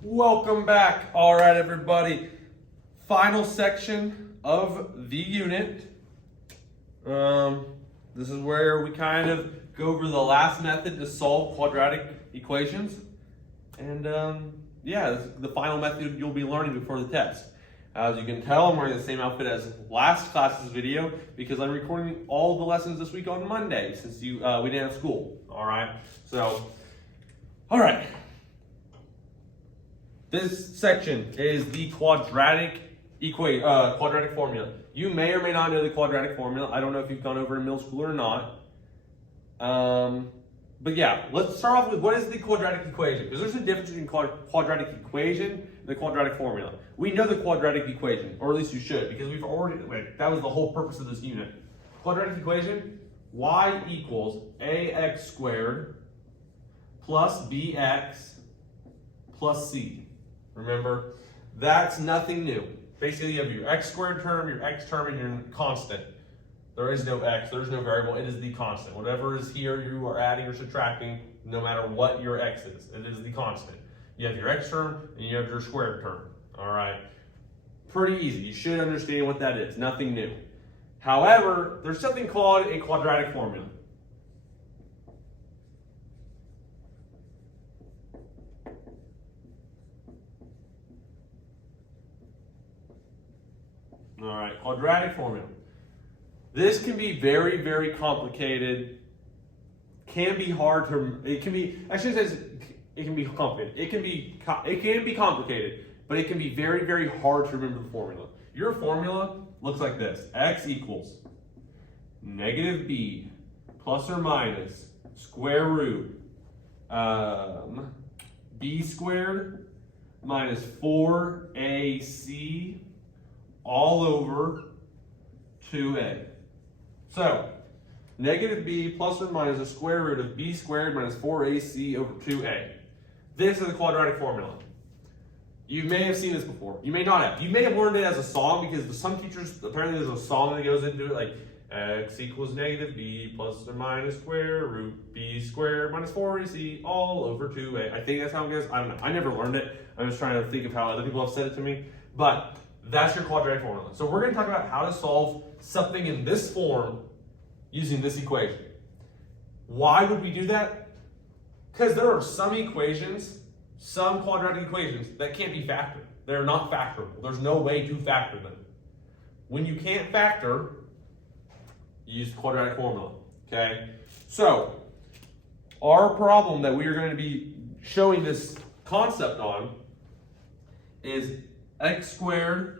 Welcome back. All right, everybody. Final section of the unit. This is where we kind of go over the last method to solve quadratic equations. And yeah, this is the final method you'll be learning before the test. As you can tell, I'm wearing the same outfit as last class's video because I'm recording all the lessons this week on Monday since we didn't have school. All right. So, all right. This section is the quadratic formula. You may or may not know the quadratic formula. I don't know if you've gone over in middle school or not. But yeah, let's start off with what is the quadratic equation? Because there's a difference between quadratic equation and the quadratic formula. We know the quadratic equation, or at least you should, because we've already, that was the whole purpose of this unit. Quadratic equation, y equals ax squared plus bx plus c. Remember, that's nothing new. Basically, you have your x squared term, your x term, and your constant. There is no x, there's no variable, it is the constant. Whatever is here, you are adding or subtracting, no matter what your x is. It is the constant. You have your x term, and you have your squared term. All right? Pretty easy. You should understand what that is. Nothing new. However, there's something called a quadratic formula. All right, quadratic formula. This can be very, very complicated. Can be hard to. It can be. I shouldn't say it can be complicated. It can be complicated, but it can be very, very hard to remember the formula. Your formula looks like this: x equals negative b plus or minus square root b squared minus 4ac all over 2a. So, negative b plus or minus the square root of b squared minus 4ac over 2a. This is the quadratic formula. You may have seen this before. You may not have. You may have learned it as a song because some teachers, apparently there's a song that goes into it like x equals negative b plus or minus square root b squared minus 4ac all over 2a. I think that's how it goes. I don't know. I never learned it. I'm just trying to think of how other people have said it to me. But that's your quadratic formula. So we're going to talk about how to solve something in this form using this equation. Why would we do that? Because there are some equations, some quadratic equations that can't be factored. They're not factorable. There's no way to factor them. When you can't factor, you use the quadratic formula. Okay? So, our problem that we are going to be showing this concept on is x squared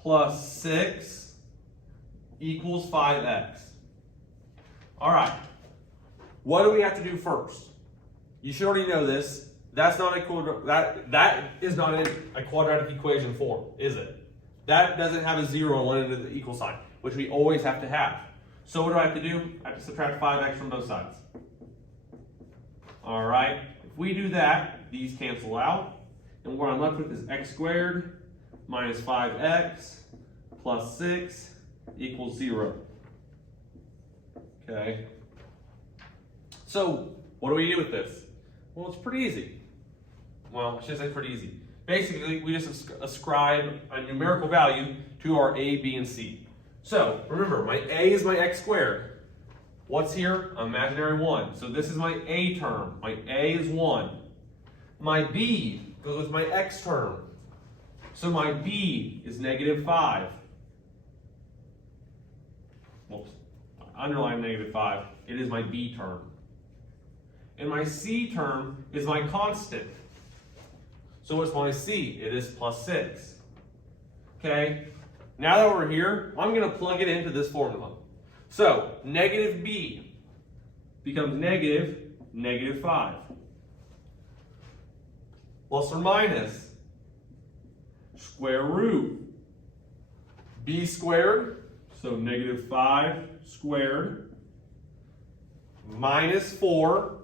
plus 6 equals 5x. All right. What do we have to do first? You should already know this. That's not that is not a quadratic equation form, is it? That doesn't have a 0 on one end of the equal sign, which we always have to have. So what do I have to do? I have to subtract 5x from both sides. All right. If we do that, these cancel out, and what I'm left with is x squared minus 5x plus 6 equals 0. Okay. So, what do we do with this? Well, it's pretty easy. Well, I should say pretty easy. Basically, we just ascribe a numerical value to our a, b, and c. So, remember, my a is my x squared. What's here? Imaginary 1. So this is my a term. My a is 1. My b goes with my x term. So my b is negative 5. Whoops. Underline negative 5. It is my b term. And my c term is my constant. So what's my c? It is plus 6. Okay? Now that we're here, I'm going to plug it into this formula. So, negative b becomes negative 5. Plus or minus square root b squared, so negative 5 squared, minus 4,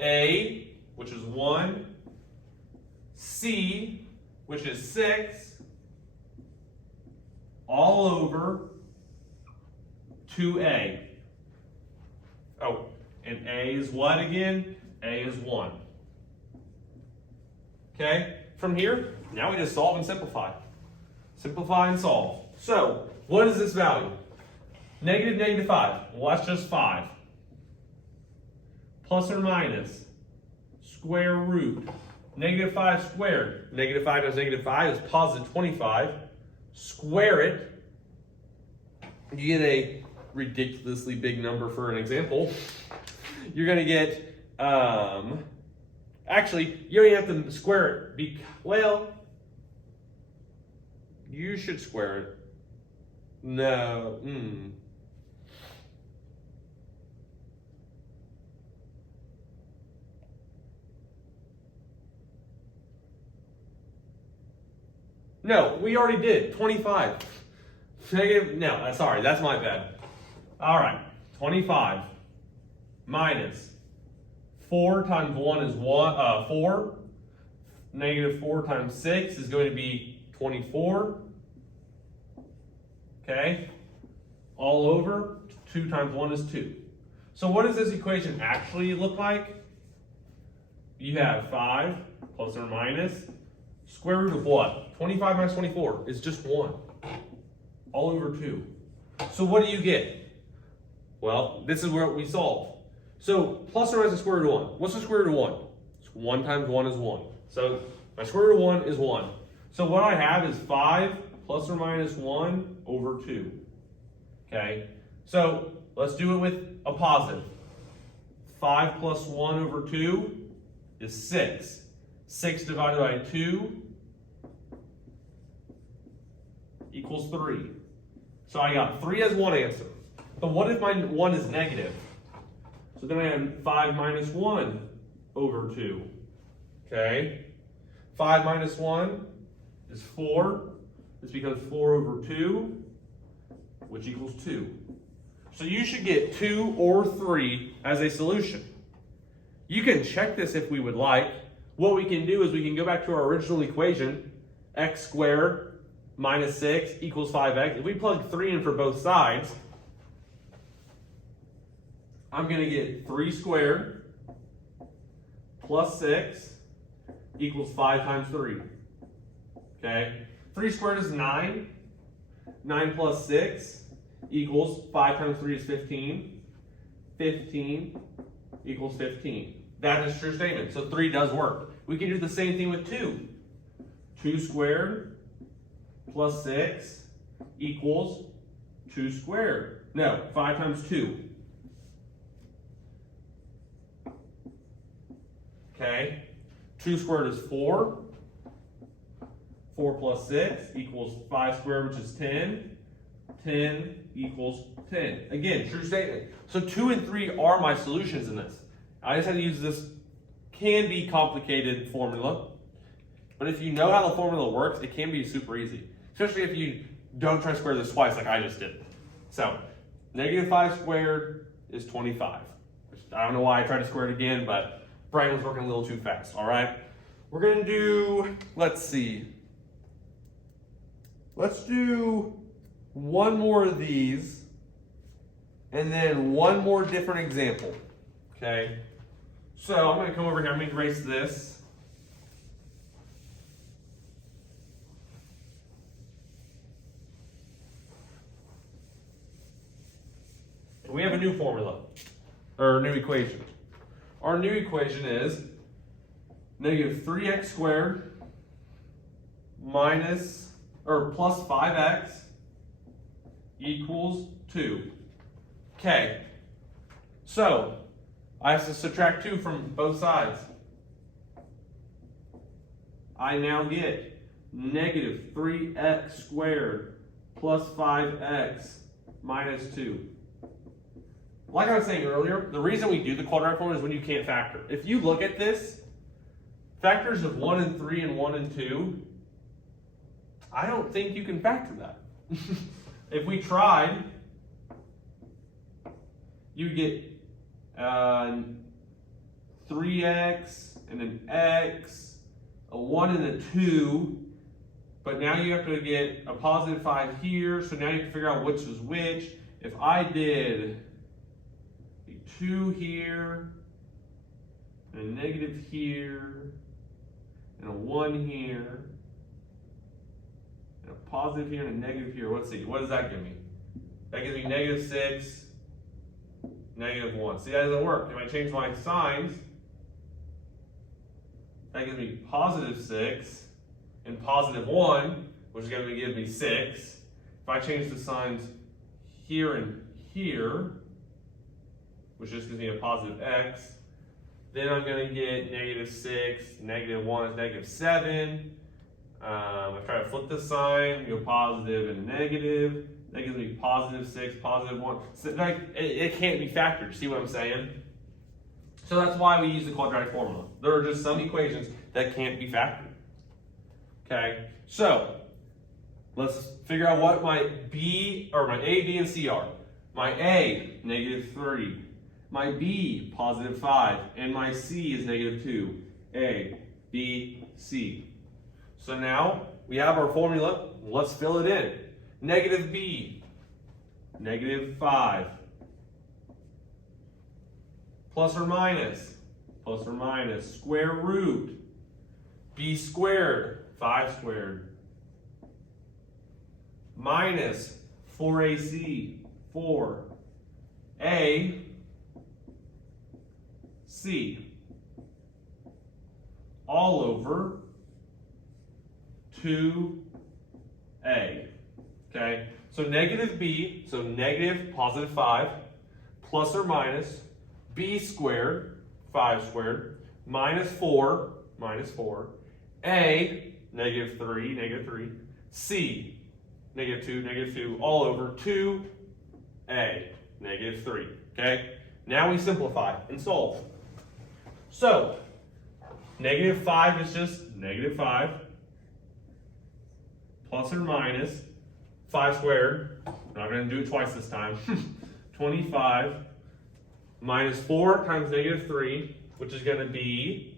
a, which is 1, c, which is 6, all over 2a. Oh, And a is what again? A is 1. Okay? From here, now we just solve and simplify. Simplify and solve. So, what is this value? Negative negative 5. Well, that's just 5. Plus or minus square root. Negative 5 squared. Negative 5 times negative 5 is positive 25. Square it. You get a ridiculously big number for an example. You're going to get, actually, you don't even have to square it. Well, you should square it. No. No, we already did. 25. Negative, no, sorry, that's my bad. All right, 25 minus 4 times 1 is 4. Negative 4 times 6 is going to be 24. Okay, all over, 2 times 1 is 2. So what does this equation actually look like? You have 5 plus or minus square root of what? 25 minus 24 is just 1. All over 2. So what do you get? Well, this is where we solve. So plus or minus the square root of 1. What's the square root of 1? It's 1 times 1 is 1. So my square root of 1 is 1. So what I have is 5 plus or minus 1 over 2. Okay? So let's do it with a positive. 5 plus 1 over 2 is 6. 6 divided by 2 equals 3. So I got 3 as one answer. But what if my 1 is negative? So then I have 5 minus 1 over 2. Okay? 5 minus 1 is 4. This becomes 4 over 2, which equals 2. So you should get 2 or 3 as a solution. You can check this if we would like. What we can do is we can go back to our original equation, x squared minus 6 equals 5x. If we plug 3 in for both sides, I'm going to get 3 squared plus 6 equals 5 times 3. Okay? 3 squared is 9. 9 plus 6 equals 5 times 3 is 15. 15 equals 15. That is a true statement. So 3 does work. We can do the same thing with 2. 2 squared plus 6 equals 2 squared. No, 5 times 2. Okay. 2 squared is 4. 4 plus 6 equals 5 squared, which is 10. 10 equals 10. Again, true statement. So 2 and 3 are my solutions in this. I just had to use this can be complicated formula. But if you know how the formula works, it can be super easy. Especially if you don't try to square this twice like I just did. So, negative 5 squared is 25. I don't know why I tried to square it again, but brain was working a little too fast, all right? We're going to do, let's see. Let's do one more of these, and then one more different example, okay? So I'm going to come over here, I'm going to erase this. We have a new formula, or a new equation. Our new equation is negative 3x squared minus, or plus 5x equals 2. Okay, so I have to subtract 2 from both sides. I now get negative 3x squared plus 5x minus 2. Like I was saying earlier, the reason we do the quadratic formula is when you can't factor. If you look at this, factors of 1 and 3 and 1 and 2, I don't think you can factor that. If we tried, you get 3x and an x, a 1 and a 2, but now you have to get a positive 5 here, so now you have to figure out which is which. If I did 2 here, and a negative here, and a 1 here, and a positive here, and a negative here. Let's see, what does that give me? That gives me negative 6, negative 1. See, that doesn't work. If I change my signs, that gives me positive 6 and positive 1, which is going to give me 6. If I change the signs here and here, which just gives me a positive x, then I'm going to get negative 6, negative 1 is negative 7. I try to flip the sign, go positive and negative. That gives me positive 6, positive 1. So it can't be factored. See what I'm saying? So that's why we use the quadratic formula. There are just some equations that can't be factored. Okay, so let's figure out what my B, or my A, B, and C are. My A, negative 3. My B, positive 5. And my C is negative 2. A, B, C. So now we have our formula. Let's fill it in. Negative B, negative 5. Plus or minus, square root, B squared, 5 squared, minus 4AC, 4, A, C, all over 2A. Okay, so negative B, so negative positive 5, plus or minus B squared, 5 squared, minus 4, A, negative 3, C, negative 2, all over 2A, negative 3. Okay, now we simplify and solve. So, negative 5 is just negative 5, plus or minus 5 squared, I'm not going to do it twice this time, 25, minus 4 times negative 3, which is going to be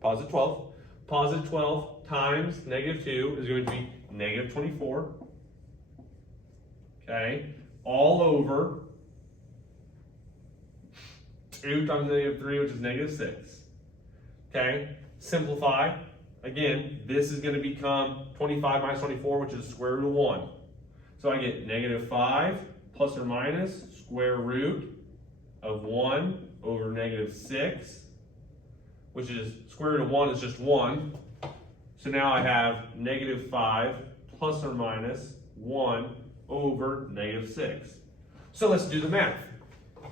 positive 12. Positive 12 times negative 2 is going to be negative 24. Okay, all over 2 times negative 3, which is negative 6. Okay, simplify. Again, this is going to become 25 minus 24, which is square root of 1. So I get negative 5 plus or minus square root of 1 over negative 6, which is square root of 1 is just 1. So now I have negative 5 plus or minus 1 over negative 6. So let's do the math.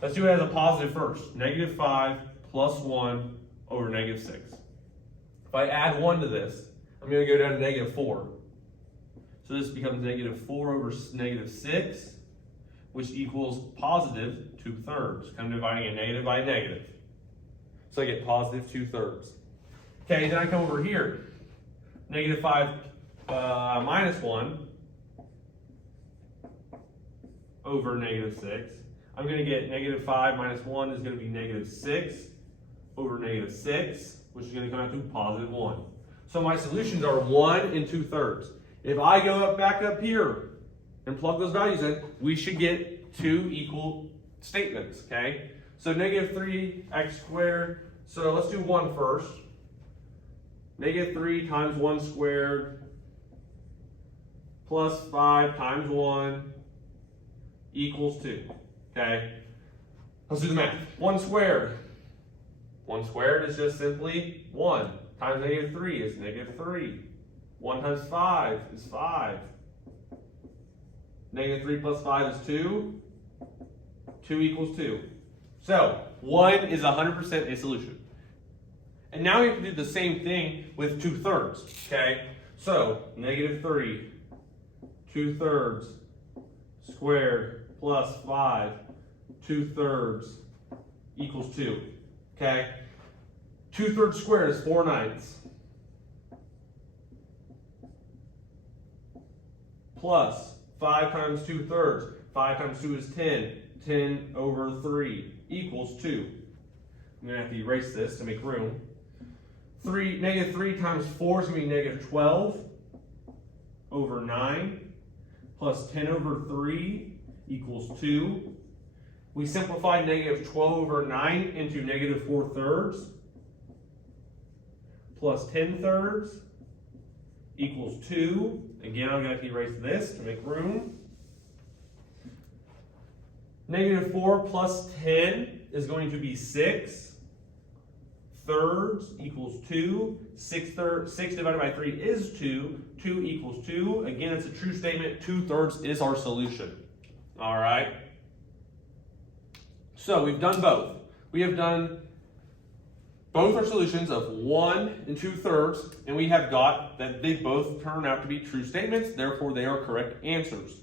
Let's do it as a positive first. Negative 5 plus 1 over negative 6. If I add 1 to this, I'm going to go down to negative 4. So this becomes negative 4 over negative 6, which equals positive 2/3. I'm dividing a negative by a negative. So I get positive 2/3. Okay, then I come over here. Negative 5 minus 1 over negative 6. I'm going to get negative 5 minus 1 is going to be negative 6 over negative 6, which is going to come out to positive 1. So my solutions are 1 and 2/3. If I go back up here and plug those values in, we should get 2 equal statements, okay? So negative 3x squared, so let's do 1 first. Negative 3 times 1 squared plus 5 times 1 equals 2, okay? Let's do the math. 1 squared. 1 squared is just simply 1 times negative 3 is negative 3. 1 times 5 is 5. Negative 3 plus 5 is 2. 2 equals 2. So 1 is 100% a solution. And now we have to do the same thing with 2/3. Okay? So negative 3, 2/3 squared plus 5, 2/3 equals 2. Okay? 2/3 squared is 4/9. Plus 5 times 2/3. 5 times 2 is 10. 10 over 3 equals 2. I'm going to have to erase this to make room. Negative 3 times 4 is going to be negative 12 over 9. Plus 10 over 3 equals 2. We simplified negative 12 over 9 into negative 4 thirds plus 10 thirds equals 2. Again, I'm going to erase this to make room. Negative 4 plus 10 is going to be 6 thirds equals 2. 6 divided by 3 is 2. 2 equals 2. Again, it's a true statement. 2 thirds is our solution. All right. So we've done both. We have done both our solutions of 1 and 2 thirds, and we have got that they both turn out to be true statements, therefore they are correct answers.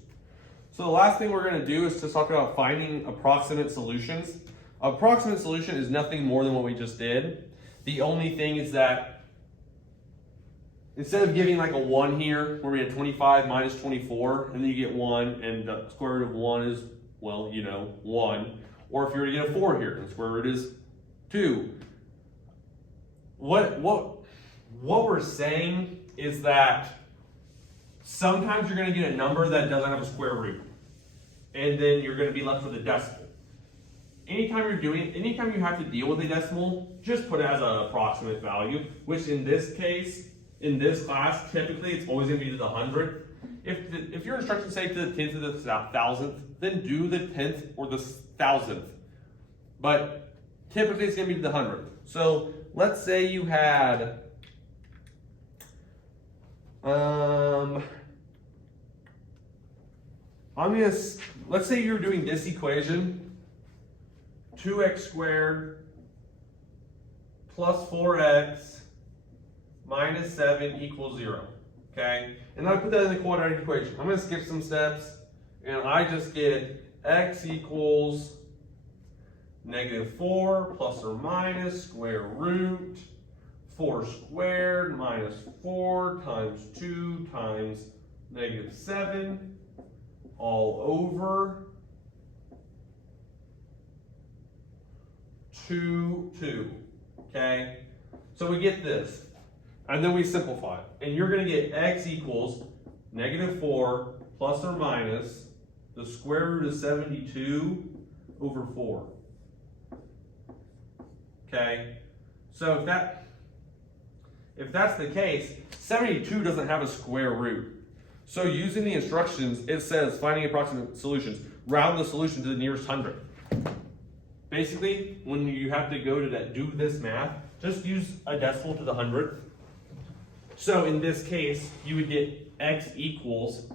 So the last thing we're going to do is to talk about finding approximate solutions. Approximate solution is nothing more than what we just did. The only thing is that instead of giving like a 1 here, where we had 25 minus 24, and then you get 1, and the square root of 1 is, well, you know, 1. Or if you were to get a 4 here, and the square root is 2. What we're saying is that sometimes you're going to get a number that doesn't have a square root, and then you're going to be left with a decimal. Anytime you have to deal with a decimal, just put it as an approximate value, which in this case, in this class, typically it's always going to be to the 100th. If your instructions say to the 10th to the 1000th, then do the 10th or the 1000th. But typically it's going to be to the 100th. So let's say you had, let's say you're doing this equation, 2x squared plus 4x minus 7 equals 0. Okay, and I put that in the quadratic equation. I'm going to skip some steps, and I just get x equals negative 4 plus or minus square root 4 squared minus 4 times 2 times negative 7 all over 2. Okay, so we get this. And then we simplify. And you're going to get x equals negative 4 plus or minus the square root of 72 over 4. Okay? So if that's the case, 72 doesn't have a square root. So using the instructions, it says finding approximate solutions. Round the solution to the nearest hundredth. Basically, when you have to go to do this math, just use a decimal to the 100th. So in this case, you would get x equals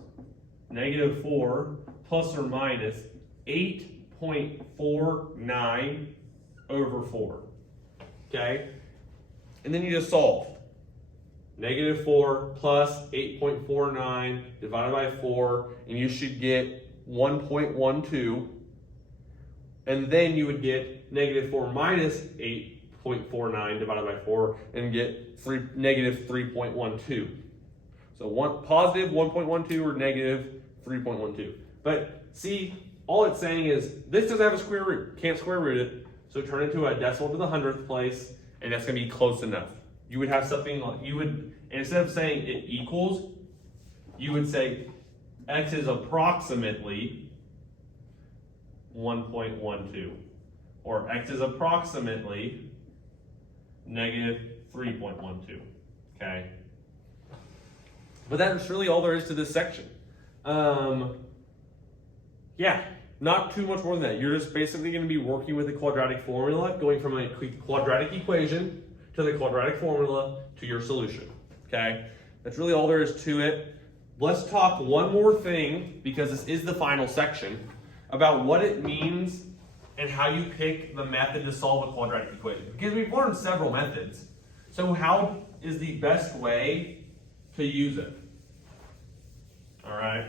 negative 4 plus or minus 8.49 over 4. Okay? And then you just solve. Negative 4 plus 8.49 divided by 4, and you should get 1.12. And then you would get negative 4 minus 8.49 divided by 4 and get negative 3.12. So positive 1.12 or negative 3.12. But see, all it's saying is this doesn't have a square root. Can't square root it. So turn it to a decimal to the 100th place, and that's going to be close enough. You would have something like, instead of saying it equals, you would say x is approximately 1.12. Or x is approximately negative 3.12. Okay? But that's really all there is to this section. Yeah, not too much more than that. You're just basically going to be working with the quadratic formula, going from a quadratic equation to the quadratic formula to your solution. Okay? That's really all there is to it. Let's talk one more thing, because this is the final section, about what it means and how you pick the method to solve a quadratic equation. Because we've learned several methods. So how is the best way to use it? All right.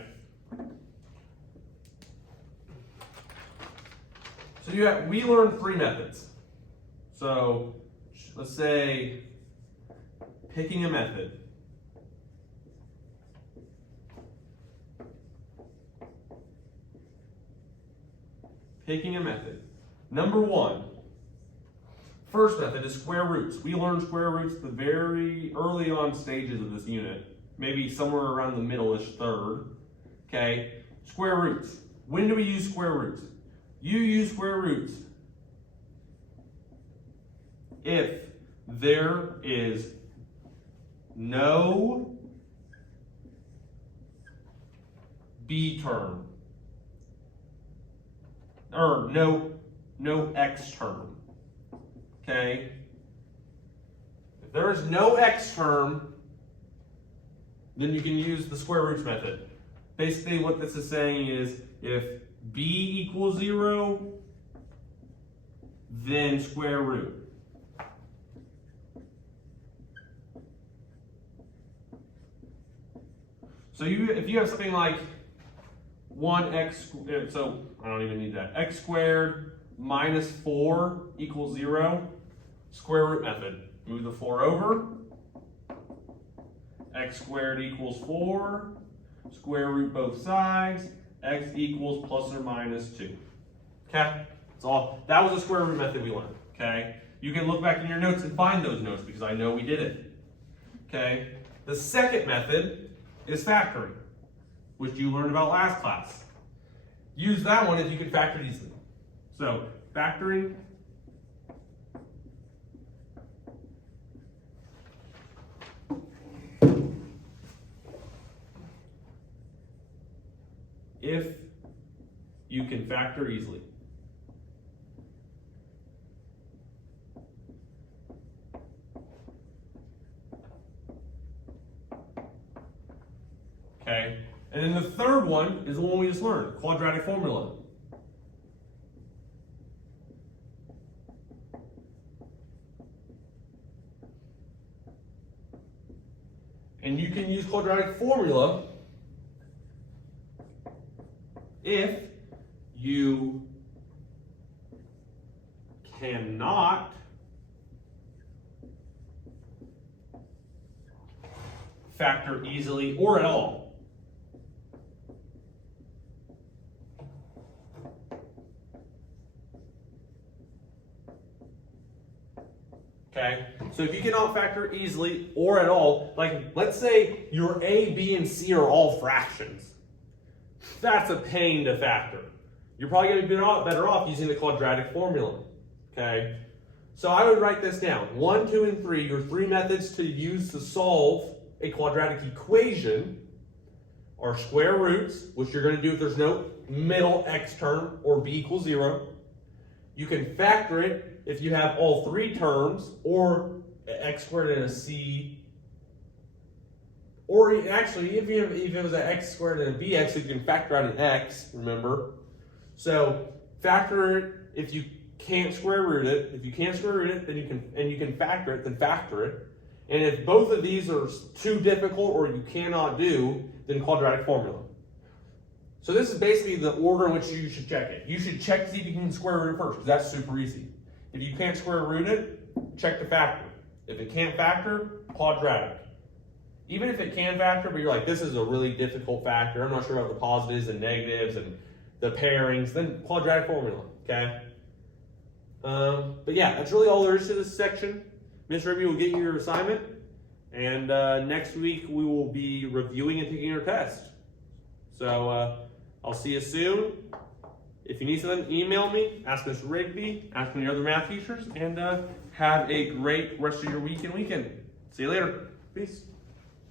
So we learned 3 methods. So let's say picking a method. Picking a method. Number 1, first method is square roots. We learned square roots the very early on stages of this unit, maybe somewhere around the middle-ish third. Okay, square roots. When do we use square roots? You use square roots if there is no b term, or no x term, okay? If there is no x term, then you can use the square roots method. Basically what this is saying is if b equals 0, then square root. So if you have something like 1x, so I don't even need that, x squared minus 4 equals 0, square root method. Move the 4 over, x squared equals 4, square root both sides, x equals plus or minus 2. Okay, that's all. That was the square root method we learned. Okay, you can look back in your notes and find those notes because I know we did it. Okay, the second method is factoring, which you learned about last class. Use that one if you can factor it easily. So factoring. If you can factor easily. Okay, and then the third one is the one we just learned, quadratic formula. And you can use quadratic formula if you cannot factor easily or at all. Okay, so if you cannot factor easily or at all, like let's say your A, B, and C are all fractions. That's a pain to factor. You're probably going to be better off using the quadratic formula. Okay, so I would write this down. 1, 2, and 3, your three methods to use to solve a quadratic equation are square roots, which you're going to do if there's no middle x term or b equals 0. You can factor it if you have all three terms, or x squared and a c, or actually if it was an x squared and a bx, you can factor out an x, remember? So factor it if you can't square root it. If you can't square root it, then you can factor it, then factor it. And if both of these are too difficult or you cannot do, then quadratic formula. So this is basically the order in which you should check it. You should check to see if you can square root it first, because that's super easy. If you can't square root it, check the factor. If it can't factor, quadratic. Even if it can factor, but you're like, this is a really difficult factor, I'm not sure about the positives and negatives and the pairings, then quadratic formula, okay? But yeah, that's really all there is to this section. Ms. Ruby will get you your assignment, and next week we will be reviewing and taking our test. So I'll see you soon. If you need something, email me, ask Ms. Rigby, ask any other math teachers, and have a great rest of your week and weekend. See you later. Peace.